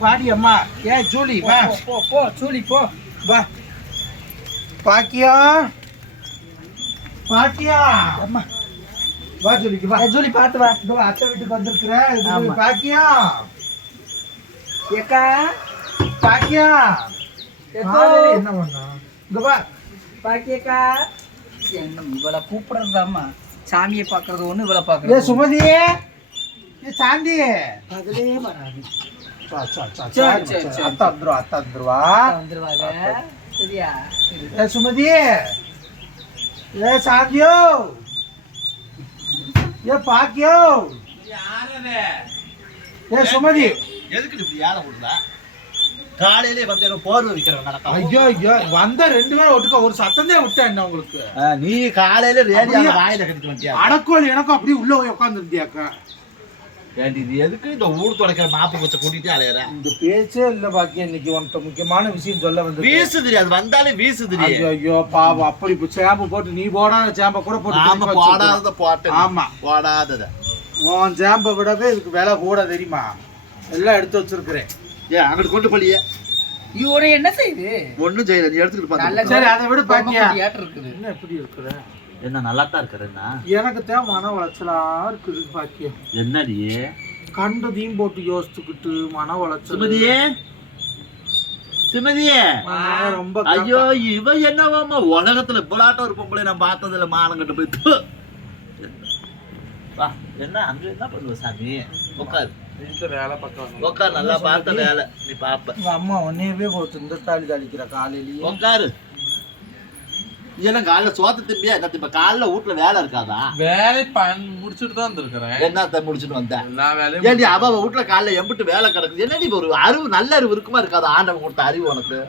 வாடி அம்மா ஏ ஜூலி வா போ, போ போ சூலி போ வா பாக்கியா பாக்கியா அம்மா வா ஜூலிக்கு வா ஜூலி பார்த்து வா இதோ அத்தை வீட்டுக்கு வந்திருக்கிறேன். பாக்கியா? ஏக்கா? பாக்கியா? என்ன பண்ணா? இங்க வா. பாக்கியக்கா? என்ன இவளை கூப்பிடுறதாம்மா சாமியை பார்க்கறது ஒண்ணு இவளை பார்க்கறது சுமதி ஏ சாந்தி? பதிலே வராது. அத்தை வந்துருவா அத்தை வந்துருவா வந்துருவாங்க சரியா சரி. ஏ சுமதி ஏ சாந்தியோ ஏ பாக்கியோ ஏ சுமதி எதுக்கு இப்படி ஏழை விடுதா காலையிலே வந்து போர்வை. ஐயோ ஐயோ வந்த ரெண்டு பேரும் ஒட்டுக்க ஒரு சத்தம் தான் விட்டேன் என்ன உங்களுக்கு. நீ காலையில அப்படியா? வாயில கட்டிட்டு வந்தியா அடக்கோல் எனக்கும் அப்படியே உள்ள போய் உட்காந்துருந்தியாக்கா ஏண்டி, இது எதுக்கு இந்த ஊர் துடைக்கிற மாப்பு வச்ச கூட்டிட்டு அலையற? இந்த பேச்சே இல்ல பாக்கியம் இன்னைக்கு உன்கிட்ட முக்கியமான விஷயம் சொல்ல வந்து வீசுதுரி அது வந்தாலே வீசுதுரி ஐயோ ஐயோ பாவம். அப்படி சேம்பு போட்டு நீ போடாத சேம்ப கூட போட்டு வச்சிருக்க. போடாதத போட்டேன். ஆமா. போடாதத. உன் சேம்பை விடவே இதுக்கு விலை கூட தெரியுமா? எல்லாம் எடுத்து வச்சிருக்கிறேன். ஏ அங்கிட்டு கொண்டு போலியே. இவரு என்ன செய்யுது ஒண்ணும் செய்யல நீ எடுத்துக்கிட்டு நல்ல பாத்து சரி, அதை விடு பாக்கியா. இருக்குது. என்ன எப்படி இருக்கிற? என்ன நல்லா தான் இருக்கிறேன்னா எனக்கு தான் மன உளைச்சலா இருக்குது பாக்கியம் என்னடி? கண்டதையும் போட்டு யோசிச்சுக்கிட்டு மன உளைச்சல். சுமதியே? சுமதியே? ரொம்ப ஐயோ இவ என்னவாமா உலகத்துல இவ்வளாட்டம் ஒரு பொம்பளை நான் பார்த்ததில்ல மானங்கிட்ட போய். வா என்ன அங்க என்ன பண்ணுவ சாமி? உட்காரு வேலை பார்க்க உட்காரு நல்லா பார்த்த வேலை. நீ பாப்ப. அம்மா உன்னையவே போட்டு இந்த தாலி தாளிக்கிற காலையிலேயே. உட்காரு ஏன்னா காலைல சோத்து திம்பியா என்ன திம்ப காலைல வீட்டுல வேலை இருக்காதா? வேலை பண் முடிச்சுட்டு தான் வந்திருக்கிறேன். என்னத்த முடிச்சுட்டு வந்தேன் ஏண்டி அவ வீட்டுல காலைல எம்பிட்டு வேலை கிடக்குது. என்னடி இப்ப ஒரு அறிவு நல்ல அறிவு இருக்குமா இருக்காது? ஆண்டவன் கொடுத்த அறிவு உனக்கு.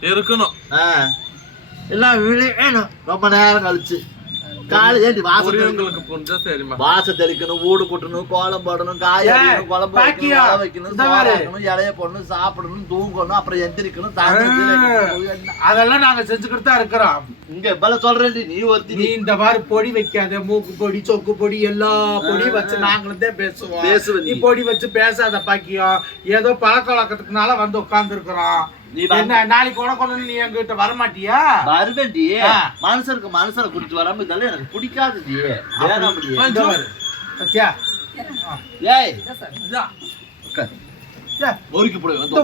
இருக்கணும். ஆ. எல்லாம் வேணும் ரொம்ப நேரம் கழிச்சு. காலை ஏண்டி வாசல் தெளிக்கணும். புரியவங்களுக்கு புரிஞ்சா சரிம்மா. வாசல் தெளிக்கணும் ஊடு கூட்டணும் கோலம் போடணும் காய குழம்பு வைக்கணும் வைக்கணும் இலைய போடணும் சாப்பிடணும் தூங்கணும் அப்புறம் எந்திரிக்கணும்? அதெல்லாம் நாங்க செஞ்சுக்கிட்டு தான் இருக்கிறோம். இங்க இவ்வளவு சொல்றேன்டி நீ ஒருத்தி நீ இந்த மாதிரி பொடி வைக்காத மூக்கு பொடி சொக்கு பொடி எல்லா பொடியும் வச்சு நாங்களும் தான் பேசுவோம். பேசுவ நீ. நீ. பொடி வச்சு பேசாத பாக்கியம். ஏதோ பழக்க வழக்கத்துக்குனால வந்து உட்கார்ந்து இருக்கிறோம் நீ என்ன நாளைக்கு உனக்கு நீ எங்கிட்ட வரமாட்டியா வருவேன்டி. ஆ. மனுஷனுக்கு மனுஷனை குடிச்சு வராம இதெல்லாம் எனக்கு பிடிக்காதுடி இந்த உட்காரு.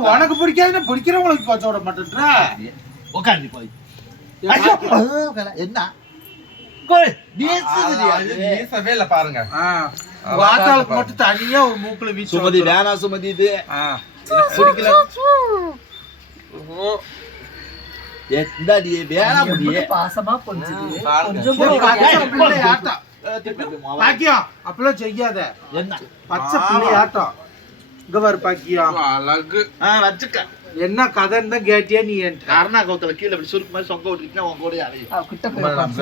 உனக்கு பிடிக்காதுன்னு பிடிக்கிறவங்களுக்கு பச்சை விட மாட்டேன்ற. உட்காரு நீ போய். என்ன? பாருங்க. வாத்தாளுக்கு மட்டும் தனியா ஒரு மூக்குல வீச்சு சுமதி. வேணாம் சுமதி இது. பிடிக்கல எந்தாடி வேணாம் முடி எவ்வளவு பாசமா. கொஞ்சம் பாக்கியம் அப்பெல்லாம் செய்யாத என்ன பச்சை பிள்ளை ஆட்டம் இங்க பாரு பாக்கியம் அழகு ஆ, வச்சுக்க என்ன கதைன்னு தான் கேட்டியா நீ என்கிட்ட கருணா கவுத்துல கீழே இப்படி சுருக்கு மாதிரி சொங்க விட்டுக்கிட்டா உன் கூட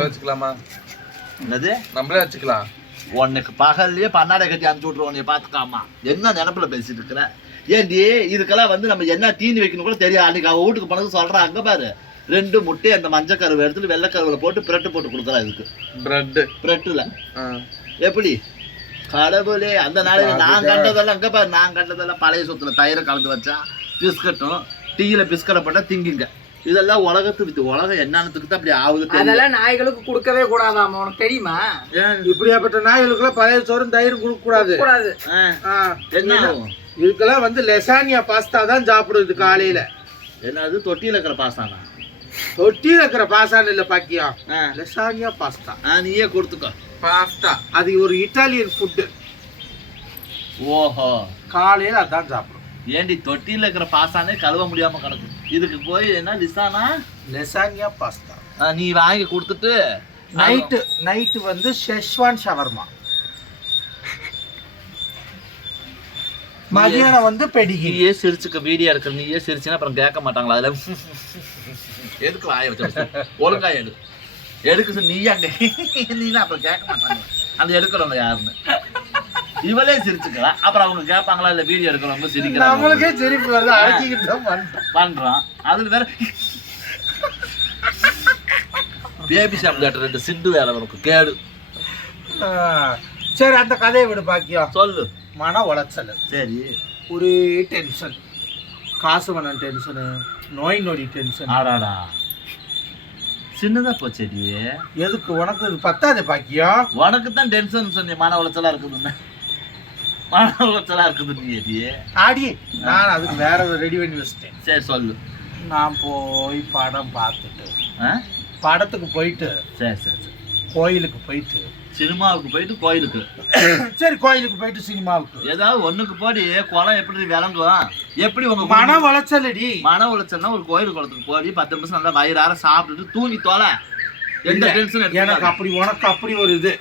வச்சுக்கலாமா என்னது நம்மளே வச்சுக்கலாம் உனக்கு பகல்லையே பன்னாடை கட்டி அனுப்பிச்சு விட்ருவோம் உன்னைய பார்த்துக்காமா என்ன நினப்புல பேசிட்டு இருக்கிற ஏண்டி இதுக்கெல்லாம் வந்து நம்ம என்ன தீனி வைக்கணும் கூட தெரியாது. அன்னைக்கு அவ வீட்டுக்கு போனது சொல்றான் அங்க பாரு. ரெண்டு முட்டை அந்த மஞ்சள் கருவை எடுத்துட்டு வெள்ளை கருவில் போட்டு பிரட்டு போட்டு கொடுக்குறா இதுக்கு. பிரெட். பிரட்டுல. எப்படி? கடவுளே அந்த நாளையில நான் கண்டதெல்லாம் அங்க பாரு நான் கண்டதெல்லாம் பழைய சொத்துல தயிரை கலந்து வச்சா பிஸ்கட்டும் டீயில பிஸ்கட்டை போட்டா திங்குங்க. இதெல்லாம் உலகத்து வித்து உலகம் என்னன்னதுக்கு தான் அப்படி ஆகுது தெரியல. அதெல்லாம் நாய்களுக்கு கொடுக்கவே கூடாதாமா உனக்கு தெரியுமா? ஏன்? இப்படியாப்பட்ட நாய்களுக்குலாம் பழைய சோறும் தயிரும் கொடுக்க கூடாது கூடாது என்ன ஆகும்? இதுக்கெல்லாம் வந்து லெசானியா பாஸ்தா தான் சாப்பிடுது காலையில. என்னது? தொட்டியில இருக்கிற பாசானா தொட்டியில இருக்கிற பாசான் இல்ல பாக்கியம் ஆ, லெசானியா பாஸ்தா ஆ, நீயே கொடுத்துக்கோ. பாஸ்தா அது ஒரு இட்டாலியன் ஃபுட்டு ஓஹோ. காலையில அதான் சாப்பிடும். ஏண்டி தொட்டியில இருக்கிற பாசானே கழுவ முடியாம கிடக்கு. இதுக்கு போய் என்ன லிசானா? லெசானியா பாஸ்தா ஆ, நீ வாங்கி கொடுத்துட்டு நைட்டு நைட்டு வந்து ஷெஷ்வான் ஷவர்மா மதியானம் வந்து பெடிகி நீயே சிரிச்சுக்க வீடியோ எடுக்கிற நீயே சிரிச்சுன்னா அப்புறம் கேட்க மாட்டாங்களா அதுல? எதுக்கு வாய வச்சு ஒழுங்கா எடு. எடுக்க நீ அங்க? நீனா அப்புறம் கேட்க மாட்டாங்க. அந்த எடுக்கிறவங்க யாருன்னு. இவளே சிரிச்சுக்கிறா. அப்புறம் அவங்க கேட்பாங்களா இல்ல வீடியோ எடுக்கிறவங்க சிரிக்கிறாங்க? நம்மளுக்கே சிரிப்பு வருது. அடக்கிக்கிட்டு தான் பண்றோம். அதுல வேற பேபி ஷாப் ரெண்டு சிண்டு வேற உனக்கு. கேடு. சரி அந்த கதையை விடு பாக்கியம் சொல்லு. மன உளைச்சல். சரி. ஒரே டென்ஷன் காசு வேணும் டென்ஷனு நோய் நொடி டென்ஷன் ஆடாடா. சின்னதா போச்சேடி எதுக்கு? உனக்கு இது பத்தாது பாக்கியம் உனக்கு தான் டென்ஷன் சொன்னி மன உளைச்சலா இருக்குதுன்னு. மன உளைச்சலா இருக்குது நீ ஏடி ஆடி நான் அதுக்கு வேற ரெடி பண்ணி வச்சிட்டேன். சரி சொல்லு. நான் போய் படம் பார்த்துட்டு படத்துக்கு போயிட்டு சரி சரி சரி. கோயிலுக்கு போயிட்டு சினிமாவுக்கு போயிட்டு கோயிலுக்கு. சரி கோயிலுக்கு போயிட்டு சினிமாவுக்கு. ஏதாவது ஒண்ணுக்கு போடி குளம் எப்படி விளங்கும் எப்படி உங்க மன உளைச்சலடி. மன உளைச்சல்னா ஒரு கோயில் குளத்துக்கு போடி பத்து நிமிஷம் நல்லா வயிறார சாப்பிட்டுட்டு தூங்கி தொலை. எந்த டென்ஷன் எனக்கு அப்படி உனக்கு அப்படி ஒரு இது.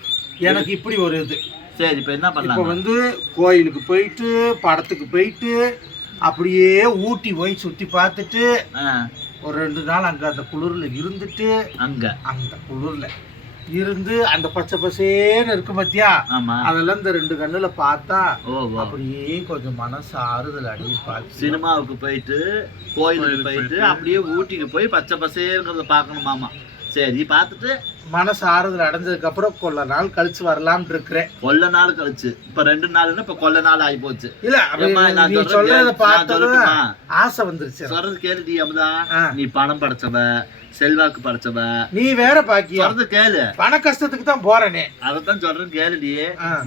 எனக்கு இப்படி ஒரு இது. சரி இப்ப என்ன இப்போ பண்ணலாம் வந்து கோயிலுக்கு போயிட்டு படத்துக்கு போயிட்டு அப்படியே ஊட்டி போய் சுத்தி பார்த்துட்டு ஒரு ரெண்டு நாள் அங்க அந்த குளிர்ல இருந்துட்டு அங்க. அந்த குளிர்ல. இருந்து அந்த பச்சை பசேன்னு இருக்கு பாத்தியா? ஆமா. அதெல்லாம் இந்த ரெண்டு கண்ணுல பார்த்தா ஓ ஓ அப்படியே கொஞ்சம் மனசு ஆறுதல் அடி பார்த்து சினிமாவுக்கு போயிட்டு கோயிலுக்கு போயிட்டு அப்படியே ஊட்டிக்கு போய் பச்சை பசேங்கிறத பார்க்கணுமாமா சரி பார்த்துட்டு மனசு ஆறுதல் அடைஞ்சதுக்கு அப்புறம் கொள்ள நாள் கழிச்சு வரலாம்னு இருக்கிறேன். கொல்ல நாள் கழிச்சு. இப்ப ரெண்டு நாள்னா இப்ப கொல்ல நாள் ஆகி போச்சு. இல்ல நீ சொல்றது? ஆசை வந்துருச்சு. சொல்றது கேளுடி அமுதா. நீ பணம் படைச்சவ. செல்வாக்கு படைச்சவ. நீ வேற பாக்கியா? சொல்றது கேளு. பண கஷ்டத்துக்கு தான் போறேனே. அதத்தான் சொல்றேன் கேளுடி.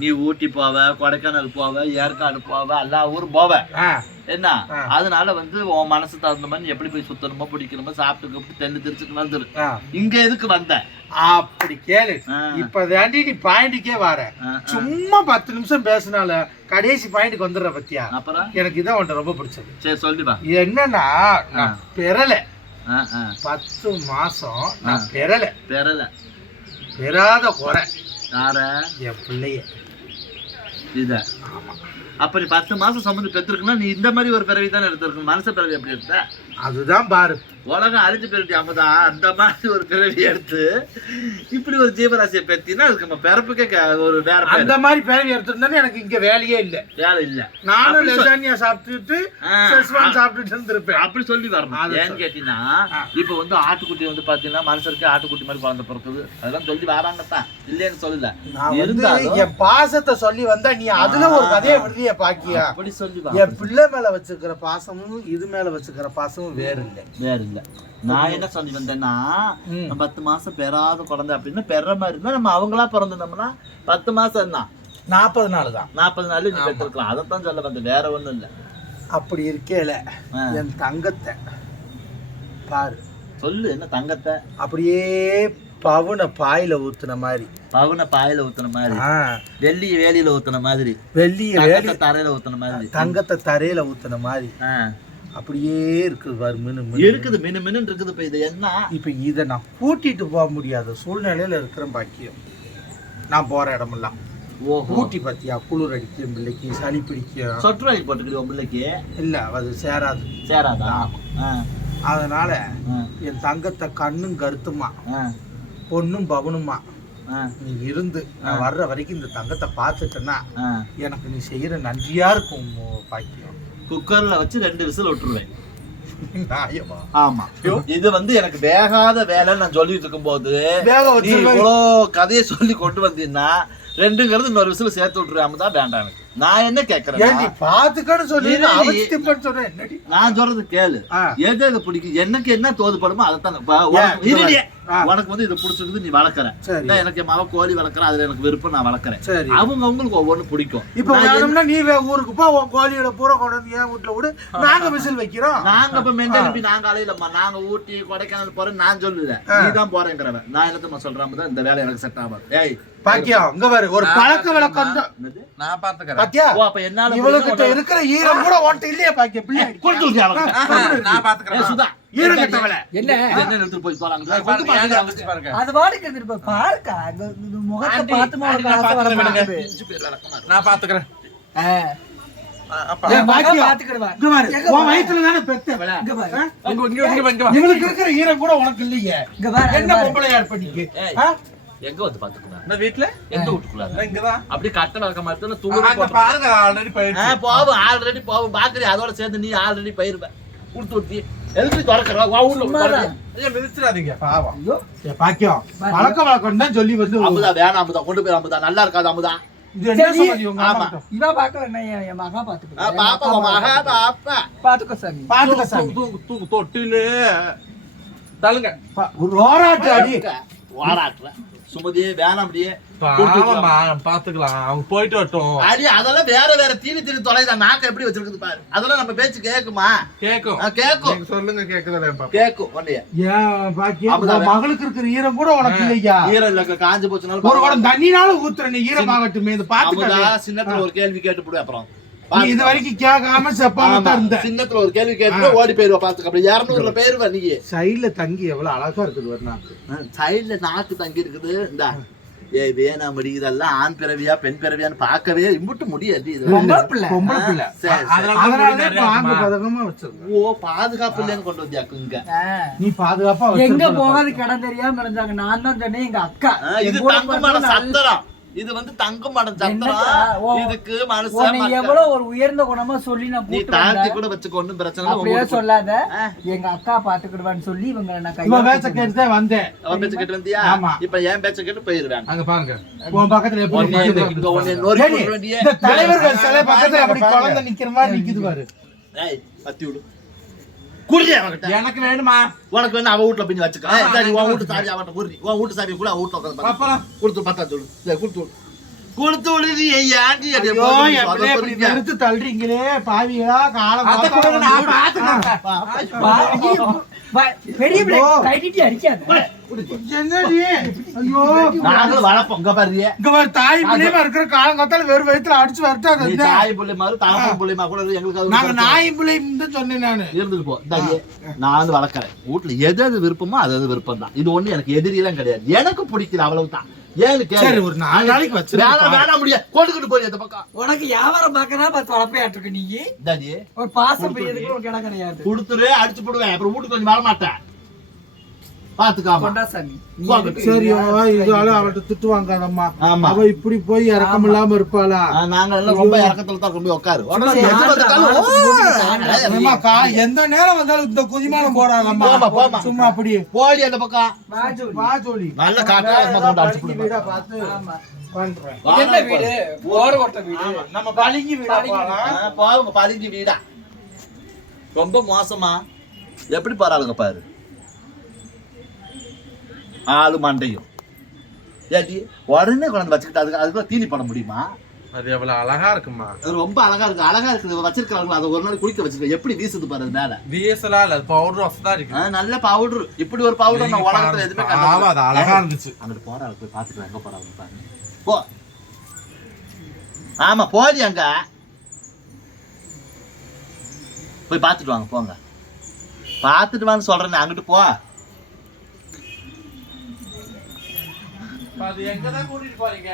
நீ. ஊட்டி போவ கொடைக்கானல் போவ ஏற்காடு போவ எல்லா ஊரும் போவ. என்ன. அதனால வந்து உன் மனசு தகுந்த மாதிரி எப்படி போய் சுத்தணுமோ பிடிக்கணுமோ சாப்பிட்டு கூப்பிட்டு தென்னு தெரிச்சுட்டு வந்துரு. இங்க எதுக்கு வந்த? அப்படி கேளு. இப்ப தாண்டி நீ பாயிண்ட்டுக்கே வர. சும்மா பத்து நிமிஷம் பேசினால கடைசி பாயிண்ட்டுக்கு வந்துடுற பத்தியா? அப்புறம்? எனக்கு இதான் உன்ட்ட ரொம்ப பிடிச்சது. சரி சொல்லிப்பா என்னன்னா நான் பெறல. பத்து மாசம் நான் பெறல. பெறல. பெறாத குறை. யார? என் பிள்ளைய. இத. அப்ப நீ பத்து மாசம் சம்மந்து பெற்றிருக்குன்னா நீ இந்த மாதிரி ஒரு பிறவி தானே எடுத்திருக்கணும். மனச பிறவி எப்படி எடுத்த? அதுதான் பாரு. உலகம் அழிஞ்சு போயிட்டு அம்மதா அந்த மாதிரி ஒரு பிறவி எடுத்து இப்படி ஒரு ஜீவராசியை பெத்தினா அதுக்கு நம்ம பிறப்புக்கே ஒரு வேற. அந்த மாதிரி பிறவி எடுத்திருந்தானே எனக்கு இங்க வேலையே இல்ல. வேலை இல்ல. நானும் லெசானியா சாப்பிட்டுட்டு. சாப்பிட்டுட்டு இருந்திருப்பேன். அப்படி சொல்லி வரணும். ஏன்னு. கேட்டீங்கன்னா. இப்ப வந்து ஆட்டுக்குட்டி வந்து பாத்தீங்கன்னா மனுஷருக்கு ஆட்டுக்குட்டி மாதிரி குழந்தை பிறக்குது. அதெல்லாம் சொல்லி வராங்கத்தான் இல்லைன்னு சொல்லல. இருந்தாலும் என் பாசத்தை சொல்லி வந்தா நீ அதுல ஒரு கதையை விடுறிய பாக்கியா? அப்படி சொல்லி. என் பிள்ளை மேல வச்சிருக்கிற பாசமும் இது மேல வச்சிருக்கிற பாசமும் வேற இல்லை வேற இல்ல நான் என்ன சொல்லி வந்தேன்னா பத்து மாசம் பெறாத குழந்தை அப்படின்னா பெற மாதிரி இருந்தா நம்ம அவங்களா பிறந்திருந்தோம்னா பத்து மாசம் என்ன? நாற்பது நாள் தான். நாற்பது நாள் நீ பெற்றிருக்கலாம். அதைத்தான் சொல்ல வந்தேன். வேற ஒண்ணும் இல்ல. அப்படி இருக்கேல. என் தங்கத்தை பாரு. சொல்லு என்ன தங்கத்தை? அப்படியே பவுனை பாயில ஊத்துன மாதிரி. பவுனை பாயில ஊத்துன மாதிரி. வெள்ளி வேலியில ஊத்துன மாதிரி. தங்கத்தை வேலி தரையில ஊத்துன மாதிரி. தங்கத்தை தரையில ஊத்துன மாதிரி. அப்படியே இருக்குது பாரு மினு. இருக்குது மினு மினுன்னு இருக்குது இப்ப இது என்ன? இப்ப இதை நான் கூட்டிட்டு போக முடியாத சூழ்நிலையில இருக்கிற பாக்கியம். நான் போற இடமெல்லாம். ஓஹோ. ஊட்டி பாத்தியா குளிர் அடிக்கும் பிள்ளைக்கு சளி பிடிக்கும். சொட்டு உன் பிள்ளைக்கு. இல்ல அது சேராது. சேராதா? அதனால என் தங்கத்தை கண்ணும் கருத்துமா பொண்ணும் பவனுமா நீ இருந்து நான் வர்ற வரைக்கும் இந்த தங்கத்தை பார்த்துட்டேன்னா. எனக்கு நீ செய்யற நன்றியா இருக்கும் பாக்கியம். குக்கர்ல வச்சு ரெண்டு விசில் விட்டுருவேன்? ஆமா. இது வந்து எனக்கு வேகாத வேலைன்னு நான் சொல்லிட்டு இருக்கும் போது நீ. இவ்வளோ கதையை சொல்லி கொண்டு வந்தீங்கன்னா ரெண்டுங்கிறது இன்னொரு விசில் சேர்த்து விட்டுருவாம தான் வேண்டாம் எனக்கு. நான் என்ன நீ பாத்துக்கன்னு சொல்லி நான் சொல்றது கேளு. எது எது பிடிக்கும்? எனக்கு என்ன தோதுப்படுமோ இப்ப ஏன், உனக்கு- வந்து இது பிடிச்சிருக்குது நீ வளர்க்குற. எனக்கு என் மக கோழி வளர்க்குறேன் அதுல எனக்கு விருப்பம் நான் வளர்க்குறேன். சரி. அவங்க அவங்களுக்கு ஒவ்வொன்று பிடிக்கும். இப்ப நான் என்ன- வேணும்னா நீ ஊருக்கு போ உன் கோழியோட பூரா கொண்டு வந்து என் வீட்டுல விடு. நாங்க விசில் வைக்கிறோம். நாங்க இப்ப மெண்டலிப்பி நாங்க அலையிலம்மா நாங்க ஊட்டி கொடைக்கானல் போறேன் நான் சொல்லல நீ தான் போறேங்கிறவன் நான் என்னத்தம்மா சொல்றேன் இந்த வேலை எனக்கு செட் ஆகாது. ஏய் பாக்கியம் இங்க பாரு ஒரு பழக்க வழக்கம் தான்? நான் பாத்துக்கிறேன். பாத்தியா? ஓ அப்ப என்னால இவளுக்கிட்ட இருக்கிற ஈரம் கூட உன்ட்ட இல்லையா பாக்கியம் பிள்ளை? நான் பாத்துக்கிறேன். சுதா. ஈரம் கட்டவளை என்ன? என்ன எடுத்துட்டு போய் போறாங்க பாருங்க, அது முகத்தை பார்த்து ஆசை வர மாட்டேங்குது. நான் பாத்துக்கிறேன் எங்க வந்து பாத்துக்கலாம் இந்த வீட்ல? எங்க விட்டுக்குள்ளாங்க நான் இங்கதான் அப்படி கட்ட வழக்க மாதிரி தூங்க பாருங்க ஆல்ரெடி போவோம் ஆல்ரெடி போவோம். பாக்குறீ அதோட சேர்ந்து நீ ஆல்ரெடி பயிருவ கொடுத்து விட்டி எதுக்கு திறக்கிற வா. ஐயா மிதிச்சிடாதீங்க பாவம். பாக்கியம் பழக்க வழக்கம் தான் சொல்லி வந்து அமுதா வேணாம் அமுதா கொண்டு போய் அமுதா. நல்லா இருக்காது அமுதா. அடி. வாராட்டுற சுமதியே வேணாம்டியே பாவம்மா பாத்துக்கலாம். அவங்க போயிட்டு வரட்டும். அடி அதெல்லாம் வேற வேற தீனி தீனி தொலைதா? நாக்க எப்படி வச்சிருக்குது பாரு. அதெல்லாம் நம்ம பேச்சு கேக்குமா? கேக்கும். கேக்கும். சொல்லுங்க கேக்குதா பாப்பா கேக்கும் மகளுக்கு இருக்கிற ஈரம் கூட உனக்கு இல்லையா? ஈரம் இல்ல காஞ்சு போச்சுனாலும் ஒரு குடம் தண்ணினாலும் ஊத்துற நீ ஈரமாகட்டுமே இது அமுதா பாத்துக்க சின்னத்துல ஒரு கேள்வி கேட்டு போடு அப்புறம். இது வரைக்கும் கேட்காம செப்பாம இருந்த சின்னத்துல ஒரு கேள்வி கேட்டு ஓடி போயிருவா பாத்துக்க. அப்படி இருநூறுல போயிருவா நீ. சைடுல தங்கி எவ்வளவு அழகா இருக்குது வரணும் சைடுல நாக்கு தங்கி இருக்குது. இந்த. ஏ வேணாமடி இதெல்லாம் ஆண் பிறவியா பெண் பிறவியான்னு பார்க்கவே இம்புட்டு முடியாது இது பொம்பளை பிள்ளை. பொம்பளை பிள்ளை. சரி, சரி. அதனாலதான் பாங்க பதகமா வச்சிருக்க ஓ பாதுகாப்பு இல்லைன்னு கொண்டு வந்தியாக்கு இங்க. நீ பாதுகாப்பா எங்க. போகாது கிடம் தெரியாம இருந்தாங்க நான் தான் சொன்னேன் எங்க அக்கா. இது என் கூட தங்கு பிறந்தவங்க மடம் நல்ல- சத்திரம் இது வந்து தங்கு மடம்? சத்திரம் ஓ, இதுக்கு மனுஷன். எவ்வளவு ஒரு உயர்ந்த குணமா சொல்லி நான் நீ கூட்டு தாழ்த்தி கூட வச்சுக்க ஒண்ணும் பிரச்சனை இல்ல. அப்படியே உங்களுக்கு சொல்லாத. எங்க அக்கா பாத்துக்கிடுவான்னு சொல்லி இவங்க நான் இவன் பேச்ச கேட்டுதான் வந்தேன் அவன் பேச்ச கேட்டு வந்தியா ஆமா. இப்ப என் பேச்ச கேட்டு போயிருவேன் அங்க பாருங்க உன் பக்கத்துல எப்படி? இங்க தலைவர்கள் சிலை பக்கத்துல அப்படி குழந்தை நிக்கிற மாதிரி நிக்குது பாரு பத்தி விடு குடுறி அவன்கிட்ட எனக்கு வேணுமா? உனக்கு வேணும் அவ வீட்டுல நீ வச்சுக்க. நீ உன் வீட்டு சாவி அவன்கிட்ட குடுறி உன் வீட்டு சாவி கூட அவ வீட்டுல உட்காந்து கொடுத்து பார்த்தா சொல்லு இதை கொடுத்து. கொடுத்து விடு நீ ஏன்டி வெறுத்து தள்ளுறீங்களே பாவிகளா காலம் பெரிய. கைட்டிட்டு அடிக்காத. தாய் பிள்ளையமா இருக்கிற காலங்காத்தால வெறும் வயித்துல அடிச்சு வரட்டாங்க தாய் பிள்ளை மாதிரி தாய் பிள்ளைமா கூட எங்களுக்கு நாங்க நாய் பிள்ளைன்னு சொன்னேன் நானு. இருந்துட்டு போ. நான் வந்து வளர்க்கறேன். வீட்டுல எது எது விருப்பமோ அது அது விருப்பம் தான் இது ஒண்ணு எனக்கு எதிரியெல்லாம் கிடையாது. எனக்கு பிடிக்குது அவ்வளவுதான். ஏன்னு சரி கேளு ஒரு நாலு நாளைக்கு வேணாம் வச்சிருக்கேன் வேணாம் முடியாது கொண்டுகிட்டு போய் அந்த பக்கம்? உனக்கு வியாபாரம் பார்க்கறதா பார்த்து வளப்பையாட்டிருக்கு நீ. இந்தா நீ ஒரு பாசம் பெரியதுக்கு கிடையாது கொடுத்துரு அடிச்சு போடுவேன். அப்புறம் வீட்டுக்கு கொஞ்சம் வர அவள்கிட்ட திட்டு வாங்காதம்மா ஆமா. அவ இப்படி போய் இறக்கம் இல்லாம இருப்பாளா? நாங்க எல்லாம் ரொம்ப இறக்கத்துல தான் கொண்டு உட்காரு. எந்த நேரம் வந்தாலும் இந்த குதிமானம் போடாதம்மா. சும்மா அப்படி. போடி அந்த பக்கம். வா ஜோடி. வா ஜோலி நல்ல காக்கா கொண்டு அடிச்சு பழகி போடுவேன் வீடா பார்த்து ஆமா. பண்றேன். வாடா என்ன. வீடு? ஓர ஓட்ட வீடு. நம்ம பழகி வீடா பாருங்க பதிஞ்சு வீடா. ரொம்ப மோசமா. எப்படி பாராளுங்க பாரு. ஆளு மண்டையும். ஏடி உடனே கொண்டு வச்சுக்கிட்டு அதுக்கு அதுக்குள்ள தீனி பண்ண முடியுமா? அது எவ்வளவு அழகா இருக்குமா? அது ரொம்ப அழகா இருக்கு. அழகா இருக்குது. வச்சிருக்காங்க அதை ஒரு நாள் குளிக்க வச்சிருக்க. எப்படி வீசுது பாரு மேல. விஎஸ்எல்ஆ இல்ல பவுடர் வசதா இருக்கு. நல்ல பவுடர் இப்படி ஒரு பவுடர் நான் உலகத்துல எதுவுமே ஆமா அது அழகா இருந்துச்சு. அங்கிட்டு போற ஆளு போய் பாத்துக்கலாம் எங்க போறாங்க பாருங்க போ. ஆமா போடி அங்க. போய் பார்த்துட்டு வாங்க போங்க. பார்த்துட்டு வான்னு சொல்றேன் அங்கிட்டு போ. அது எங்கதான் கூட்டிட்டு போறீங்க?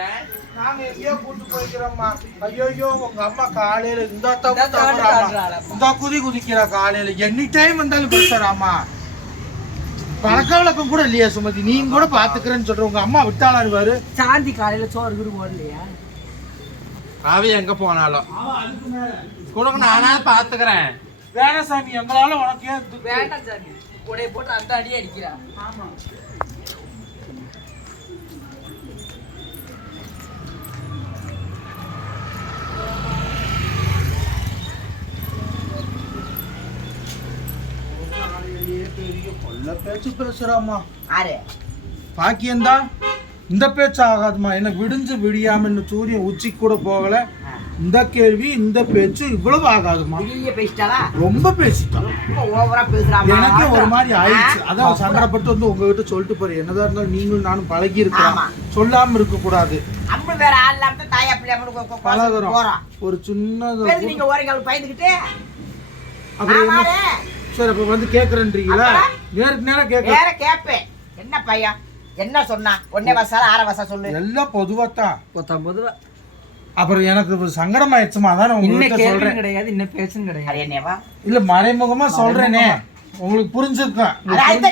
நாங்க எங்கேயோ கூட்டு போய்க்கிறோம்மா. ஐயோ உங்க அம்மா காலையில. இந்த குதி குதிக்கிறா காலையில. எனி டைம் வந்தாலும் பேசுறாமா பழக்க வழக்கம் கூட இல்லையா சுமதி. நீங்க கூட பாத்துக்கிறேன்னு சொல்ற உங்க அம்மா விட்டாளாரு பாரு சாந்தி காலையில சோறு கீறு ஓடலையா அவ எங்க போனாலும் கொடுங்க நானா பாத்துக்கிறேன். வேணாம் சாமி எங்களால உனக்கு? வேண்டாம் சாமி. உடைய போட்டு அந்த அடி அடிக்கிறா. ஆமா. கொல்ல பேச்சு பேசுறாமா ஆறு பாக்கியந்தா இந்த பேச்சு ஆகாதுமா. எனக்கு விடிஞ்சு விடியாம இன்னும் சூரியன் உச்சி கூட போகல. இந்த கேள்வி இந்த பேச்சு இவ்வளவு ஆகாதுமா. ரொம்ப பேசிட்டான் எனக்கு ஒரு மாதிரி ஆயிடுச்சு. அதான் சங்கடப்பட்டு வந்து உங்ககிட்ட சொல்லிட்டு போறேன். என்னதான் இருந்தாலும் நீங்களும் நானும் பழகி இருக்கலாம். சொல்லாம இருக்க கூடாது. பழகுறோம். ஒரு அவளுக்கு பயந்துக்கிட்டு. சரி அப்ப வந்து கேக்குறேன்றீங்களா? அப்புறம்? நேருக்கு நேரம் கேட்க வேற கேப்பேன். என்ன பையன் என்ன சொன்னா? ஒன்னே வசால ஆற வசா சொல்லு. எல்லாம் பொதுவாத்தான் பத்தொன்பது அப்புறம் எனக்கு சங்கடம் ஆயிடுச்சுமா? அதான் உங்ககிட்ட சொல்றேன். கிடையாது இன்னும் பேசும் கிடையாது. என்னவா இல்ல மறைமுகமா சொல்றேனே. உங்களுக்கு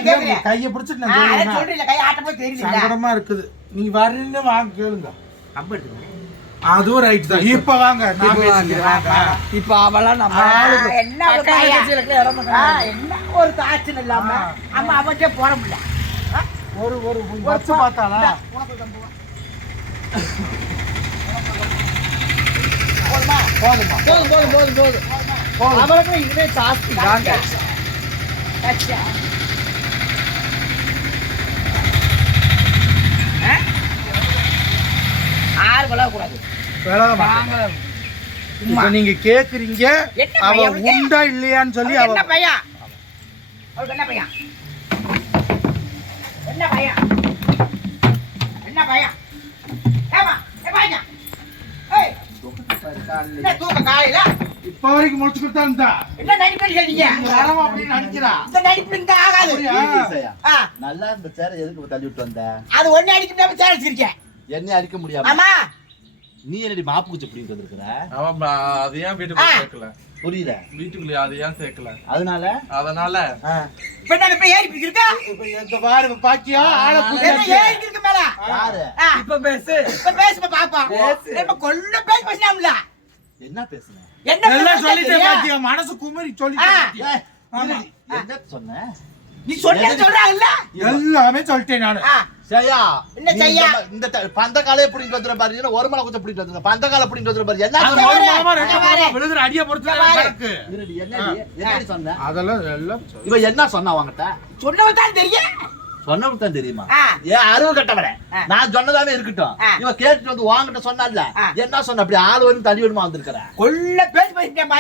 கேக்குறேன். கைய பிடிச்சிட்டு நான் சொல்றேன்? சொல்றீங்க கை ஆட்டம் போய் தெரியல சங்கடமா இருக்குது. நீங்க வரீங்க வாங்க கேளுங்க. கம்பு எடுத்துக்கோ. அதுவும் ரைட் தான். இப்ப வாங்க. இப்ப அவளா நம்ம என்ன ஒரு காய்ச்சல் இல்லாம அம்மா அவட்டே போட முடியல? ஒரு ஒரு உனக்கு தம்புவா. போதுமா போதுமா? போதும். போதும் போதும் போதும் அவளுக்கு இதுவே ஜாஸ்தி. ஆ? ஆறு விழக்கூடாது மாட்டேன். இப்ப நீங்க கேக்குறீங்க அவ? உண்டா இல்லையான்னு சொல்லி அவ என்ன பையன்? அவளுக்கு என்ன பையன்? என்ன பையன்? என்ன பையன்? ஏமா ஏ பையன் ஏய் தூக்க காலையில? இப்ப வரைக்கும் முடிச்சு கொடுத்தா இருந்தா? என்ன நடிப்பு சொல்றீங்க வரவா அப்படின்னு நினைக்கிறா? இந்த நடிப்பு ஆகாது? ஆ, நல்லா இருந்த சேர எதுக்கு தள்ளி விட்டு வந்த? அது ஒண்ணு அடிக்க சேர வச்சிருக்கேன் என்னை அடிக்க முடியாம? ஆமா. நீ என்னடி மாப்பு குச்சி பிடிக்கிட்டு வந்திருக்கிற? அவன் அது ஏன் வீட்டுக்குள்ள சேர்க்கல? புரியல வீட்டுக்குள்ளே அது ஏன் சேர்க்கல? அதனால? அதனால? இப்ப என்ன இப்ப ஏறி இப்ப எங்க பாரு பாக்கியா ஆளை புடிச்சு ஏறி இருக்கு மேல? யாரு? இப்ப பேசு. இப்ப பேசுமா பாப்பா இப்ப கொல்ல பேச பேசலாம்ல? என்ன பேசுன? என்ன சொல்லிட்டே மனசு குமரி. சொல்லிட்டே. என்ன சொன்ன? நீ சொன்ன சொல்றாங்கல்ல? எல்லாமே சொல்லிட்டேன் நானு. ஆ, செய்யா என்ன நீ செய்யா? இந்த பந்த காலையே பிடிக்கிட்டு வந்துற பாரு. ஒரு மலை கொஞ்சம் பிடிக்கிட்டு வந்துருங்க பந்த காலை பிடிக்கிட்டு வந்துற பாரு. என்ன. விழுகிற அடிய பொறுத்து. கணக்கு இருடி, என்னடி? என்னடி சொன்ன? அதெல்லாம் எல்லாம் சொல்லு. இவ என்ன சொன்னா உன்கிட்ட? சொன்னவன் தான் தெரியும். சொன்னவங்க தான் தெரியுமா. ஏன் அருவு கட்டவரே ஆ. நான் சொன்னதாவே இருக்கட்டும் ஆ. இவ கேட்டுட்டு வந்து வாங்கிட்ட சொன்னால. என்ன சொன்ன அப்படி ஆள் வரும் தள்ளி வருமா வந்திருக்கிற கொல்ல பேச பேசிட்டேன்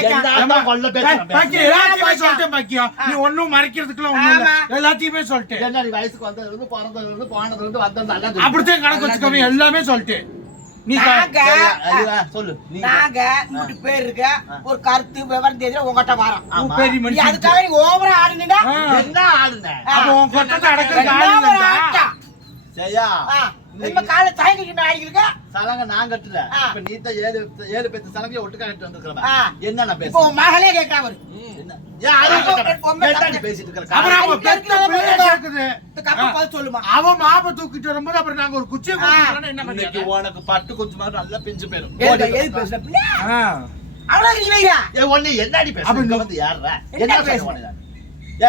சொல்லிட்டேன் பாக்கியா நீ ஒண்ணும் மறைக்கிறதுக்குலாம் ஒண்ணும். எல்லாத்தையுமே சொல்லிட்டேன் என்ன நீ வயசுக்கு வந்ததுல இருந்து பிறந்ததுல இருந்து போனதுல இருந்து வந்தது. அப்படித்தான் கணக்கு வச்சுக்கோங்க எல்லாமே சொல்லிட்டேன் நீ சொல்லு. நாங்க உங்க பேர் இருக்க ஒரு கருத்து விவரம் தெரிஞ்சு உங்ககிட்ட வரோம். பெரிய நீ மனுஷன் அதுக்காக நீ ஓவரா ஆடுனீங்க. என்ன ஆளுன அப்ப உன் கொட்டத்தை. சரியா? நம்ம காலை தாய்க்கு ஆடிக்கிருக்க சலங்க நான் கட்டல. இப்ப நீ தான் ஏழு ஏழு பேத்து சலங்க ஒட்டுக்கா கட்டி வந்திருக்கிறவன். என்ன நான் இப்போ பேசுறேன் உன் மகளே அவரு. காலை? அவன் மாப்ப தூக்கிட்டு வரும்போது அப்புறம் நாங்க ஒரு குச்சியை கொடுத்துட்டோம்னா என்ன? உனக்கு பட்டு கொஞ்சம் மாதிரி நல்லா பிஞ்சு போயிடும். அவ்வளவு என்னடி வந்து யாருடா? என்ன நான்?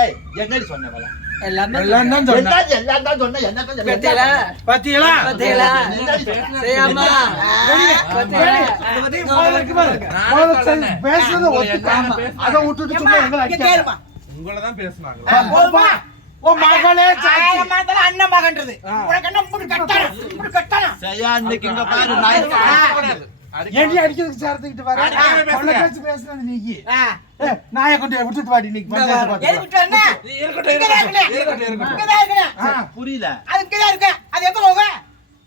ஏய், என்னடி சொன்ன? எல்லாமே எல்லாம் சொன்னேன். தான் என்ன? பத்தியலா? பத்தியலா? பத்தியலா? பேசுறதை ஒத்துக்காம? அதை விட்டுட்டு சும்மா எங்களை உங்களை தான் பேசுனாங்க மகளே அண்ணன் மகன்றது. உனக்கு என்ன மூணு கட்டணும்? மூணு கட்டணும். சரியா, இன்னைக்கு இங்க பாரு, நான் ஆ. ஏன்டி அடிக்கிறதுக்கு சேர்த்துக்கிட்டு வர? அடிக்காம பேசுங்க. கொள்ள பேச்சு பேசுனது நீ. ஆ. ஏய், நாயை கொண்டு விட்டுட்டு வாடி இன்னைக்கு. புரியல. அது இங்கதான் இருக்கு. அது எங்க போக?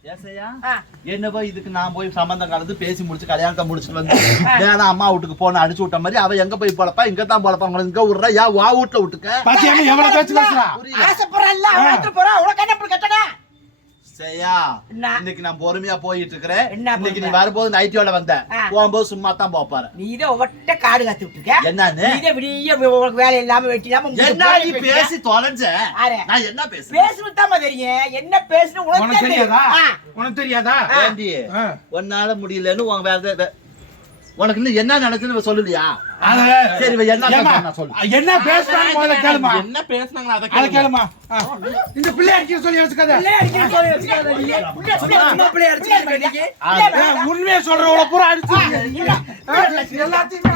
ஏசையா? ஆ. என்ன போய் இதுக்கு நான் போய் சம்பந்தம் கலந்து பேசி முடிச்சு கல்யாணத்தை முடிச்சுட்டு வந்து வேணா அம்மா வீட்டுக்கு போன அடிச்சு விட்ட மாதிரி அவ எங்க போய் பொழப்பா? இங்க தான் பொழப்பா? உங்களை இங்க விடுறா? யா வா வீட்டுல விட்டுக்க. பாத்தியாமா எவ்வளவு பேச்சு பேசுறா? புரியல. சரியா? இன்னைக்கு நான் பொறுமையா போயிட்டு இருக்கிறேன் இன்னைக்கு நீ? வரும்போது நைட்டியோட வந்த. போகும்போது சும்மா தான் போப்பாரு நீதான் ஒவ்வொட்ட காடு காத்து விட்டுருக்க. என்னன்னு விடிய உனக்கு வேலை இல்லாம வெட்டி இல்லாம உங்க என்ன நீ. பேசி தொலைஞ்ச. நான் என்ன பேசுறேன் பேசுறது தாம்மா தெரியும் என்ன பேசணும் உனக்கு. தெரியாதா? உனக்கு தெரியாதா? உன்னால முடியலன்னு உன் வேற உனக்கு இன்னும் என்ன நினைச்சுன்னு இவ சொல்லலையா என்ன பேசுறான்னு முதல்ல கேளுமா என்ன பேசுனாங்க அதை. கேளுமா. இந்த பிள்ளை அடிக்க சொல்லி வச்சுக்காத உண்மையை சொல்றவங்கள பூரா இல்ல. எல்லாத்தையுமே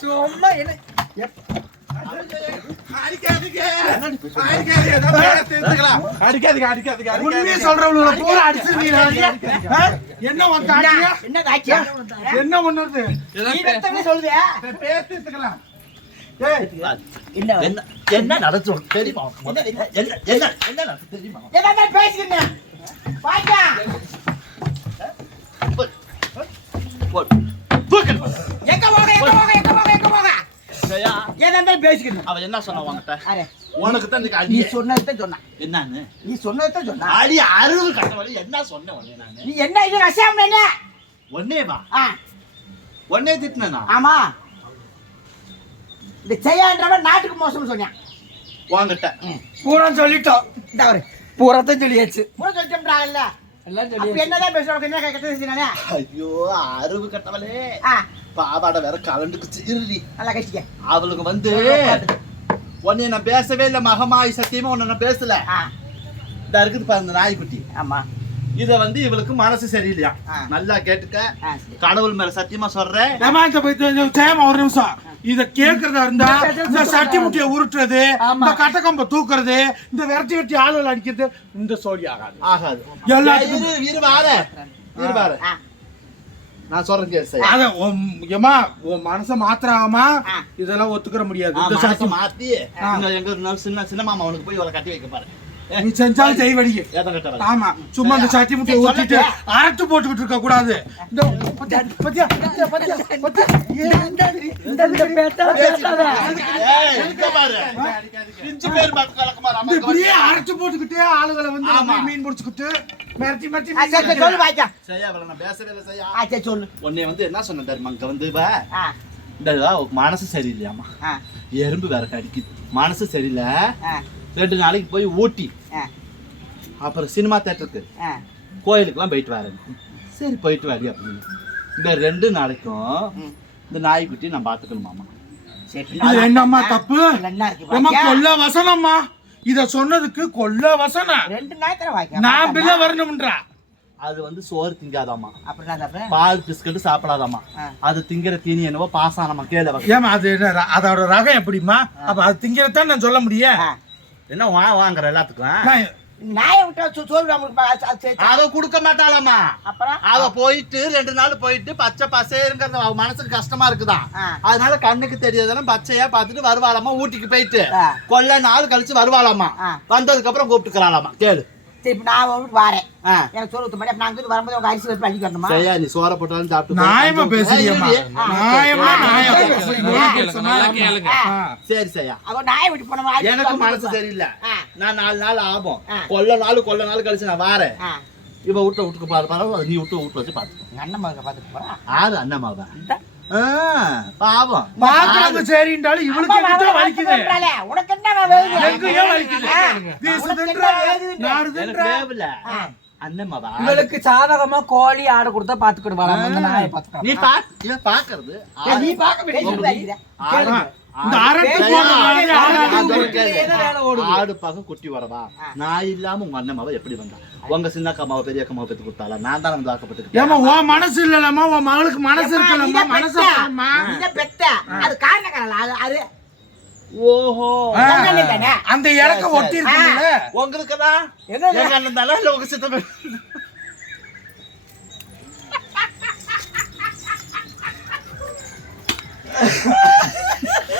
சும்மா என்ன என்ன என்ன? என்ன. பேசிட்டுக்கலாம் ஏய். என்ன? என்ன? என்ன நடந்துச்சு? தெரியுமா? என்ன என்ன என்ன என்ன நடந்துச்சு? தெரியுமா? ஏதாவது பேசிக்கிறேன் பாய்க்கா. தூக்கு. எங்க போக எங்க போக எங்க போக எங்க போக சரியா? ஏதாவது பேசிக்கிறேன் அவ என்ன சொன்னா அரே உனக்கு தான் இன்னைக்கு நீ அடி சொன்னதான் சொன்னான் என்னன்னு? நீ சொன்னதான் சொன்னான் அடி அறுபது கட்டவழி என்ன உடனே நானு? நீ என்ன இது ரசாயம் என்ன? ஒன்னே வா. ஆ. ஒன்னே திட்டினா ஆமா. இந்த செய்யான்றவன் நாட்டுக்கு மோசம் சொன்னான். உன்கிட்ட. பூரா சொல்லிட்டோம். இந்த அவரு. பூராத்தையும் சொல்லியாச்சு. கூட சொல்லிட்டோம்டாங்கல்ல என்னதான் பேசுறோம் என்ன கெட்ட ஐயோ அறுபது கட்டவளே ஆ. பாவாடை வேற கலண்டுக்குச்சு. இருடி. நல்லா கட்டிக்க. அவளுக்கு வந்து உன்னை நான் பேசவே இல்லை மகமாய் சத்தியமா உன்னை நான் பேசல. ஆ. இந்த இருக்குது பாரு இந்த நாய்க்குட்டி. ஆமா. இத வந்து இவளுக்கு மனசு சரியில்லையா. நல்லா கேட்டுக்க. கடவுள் மேல சத்தியமா சொல்றேன் ஒரு நிமிஷம். இத கேக்குறதா இருந்தா இந்த சட்டி முட்டியை உருட்டுறது இந்த கட்டக்கம்ப தூக்குறது இந்த விரட்டி வெட்டி ஆளுகள் அடிக்கிறது இந்த சோழி ஆகாது. ஆகாது. எல்லாத்துக்கும் நான் சொல்றேன் கேளு சையா. அத உன்- மனச மாத்திராமா. இதெல்லாம் ஒத்துக்கிற முடியாது மாத்தி எங்க இருந்தாலும் சின்ன சின்ன மாமா அவனுக்கு போய் இவளை கட்டி வைக்க பாரு நீ செஞ்சாலும் கட்ட வர ஆமா சும்மா இந்த சட்டி முட்டையை ஊத்திட்டு அரட்டு போட்டுக்கிட்டு இருக்க கூடாது. இப்படியே அரைச்சு போட்டுக்கிட்டே ஆளுகளை வந்து மீன் பிடிச்சுக்கிட்டு மிரட்டி மிரட்டி சொல்லு பாய்க்கா சரியா அவளை நான் பேசவே இல்லை சரியா? ஆ சரி சொல்லு. உன்னை வந்து என்ன சொன்ன தெரியுமா இங்க வந்து இந்த மனசு சரியில்லையாமா ஆ. எறும்பு வேற கடிக்குது. மனசு சரியில்லை. ரெண்டு நாளைக்கு போய் ஊட்டி. அப்புறம் சினிமா தேட்டருக்கு. ஆ. கோயிலுக்குலாம் போயிட்டு வரேன். சரி போயிட்டு வாடி அப்படின்னு. இந்த ரெண்டு நாளைக்கும். இந்த நாய்க்குட்டி நான் பார்த்துக்கணுமாமா சரி இது என்னம்மா தப்பு? கொல்ல வசனம்மா? இத சொன்னதுக்கு கொல்ல வசனம். ரெண்டு வாய்க்கா நான் பிள்ளை வரணும்ன்றா. அது வந்து சோறு திங்காதாமா அப்படி நான் சாப்பிடுறேன் பால் பிஸ்கட் சாப்பிடாதாமா ஆ. அது திங்கிற தீனி என்னவோ பாசானமா கேள ஏமா அது என்ன ர- அதோட ரகம் எப்படிம்மா? அப்ப அது திங்கிறதான் நான் சொல்ல முடியும். என்ன வா வாங்குற எல்லாத்துக்கும் நான் நாயை விட்டா சோறு அது கொடுக்க மாட்டாளாமா அப்புறம் அவ போயிட்டு ரெண்டு நாள் போயிட்டு பச்சை பசேருங்கிறது அவ மனசுக்கு கஷ்டமா இருக்குதான். அதனால கண்ணுக்கு தெரியாதெல்லாம் பச்சையா பார்த்துட்டு வருவாளாமா ஊட்டிக்கு போயிட்டு. கொல்ல நாள் கழிச்சு வருவாளாமா ஆ. வந்ததுக்கு அப்புறம் கூப்பிட்டுக்கிறாளாமா கேளு. சரி இப்ப நான் வீட்டுக்கு வரேன். எனக்கு சோறு ஊத்த நான் அங்கிருந்து வரும்போது உங்க அரிசி வைப்பு அள்ளி வரணுமா? சரியா நீ சோற போட்டாலும் சாப்பிட்டு. நியாயமா பேசுறியம்மா. நியாயமா நியாயம். சரி சரியா. அவ நாயை விட்டு போனோமா எனக்கு மனசு சரியில்லை. நான் நாலு நாள் ஆகும். கொல்ல நாள் கொல்ல நாள் கழிச்சு நான் வாரேன். இவ விட்டு விட்டுக்கு பாரு பரவாயில்ல நீ விட்டு விட்டு வச்சு பார்த்துக்கோ எங்க அண்ணன் மகன் பார்த்துட்டு போறா? ஆறு அண்ணமாவா இந்த. பாவம். பாக்குறவங்க சரின்றாலும் இவளுக்கு வலிக்குது? உனக்கு என்ன வலிக்குது. இவளுக்கு சாதகமா கோழி ஆடை கொடுத்தா பாத்துக்கிடுவாங்க அந்த நாயை நீ பாத்துக்கலாம் பாக்குறது. நீ பார்க்க வலிக்குதா? ஆடு- பக்கம் குட்டி வரவா? நான் இல்லாம உங்க அண்ணமாவை எப்படி வந்தா? உங்க சின்ன அம்மாவை பெரிய அம்மாவை பெத்து கொடுத்தாளா? நான் தான் வந்து உன் மனசு இல்லலம்மா உன் மகளுக்கு மனசு நீதான் மனசு பெத்த. அது காரணக்காரல, அது ஓஹோ? அந்த இறக்க ஒட்டி இருக்குல்ல உங்களுக்கு தான் என்னது? எங்க அண்ணன் தானே இல்ல உங்க சித்தப்ப?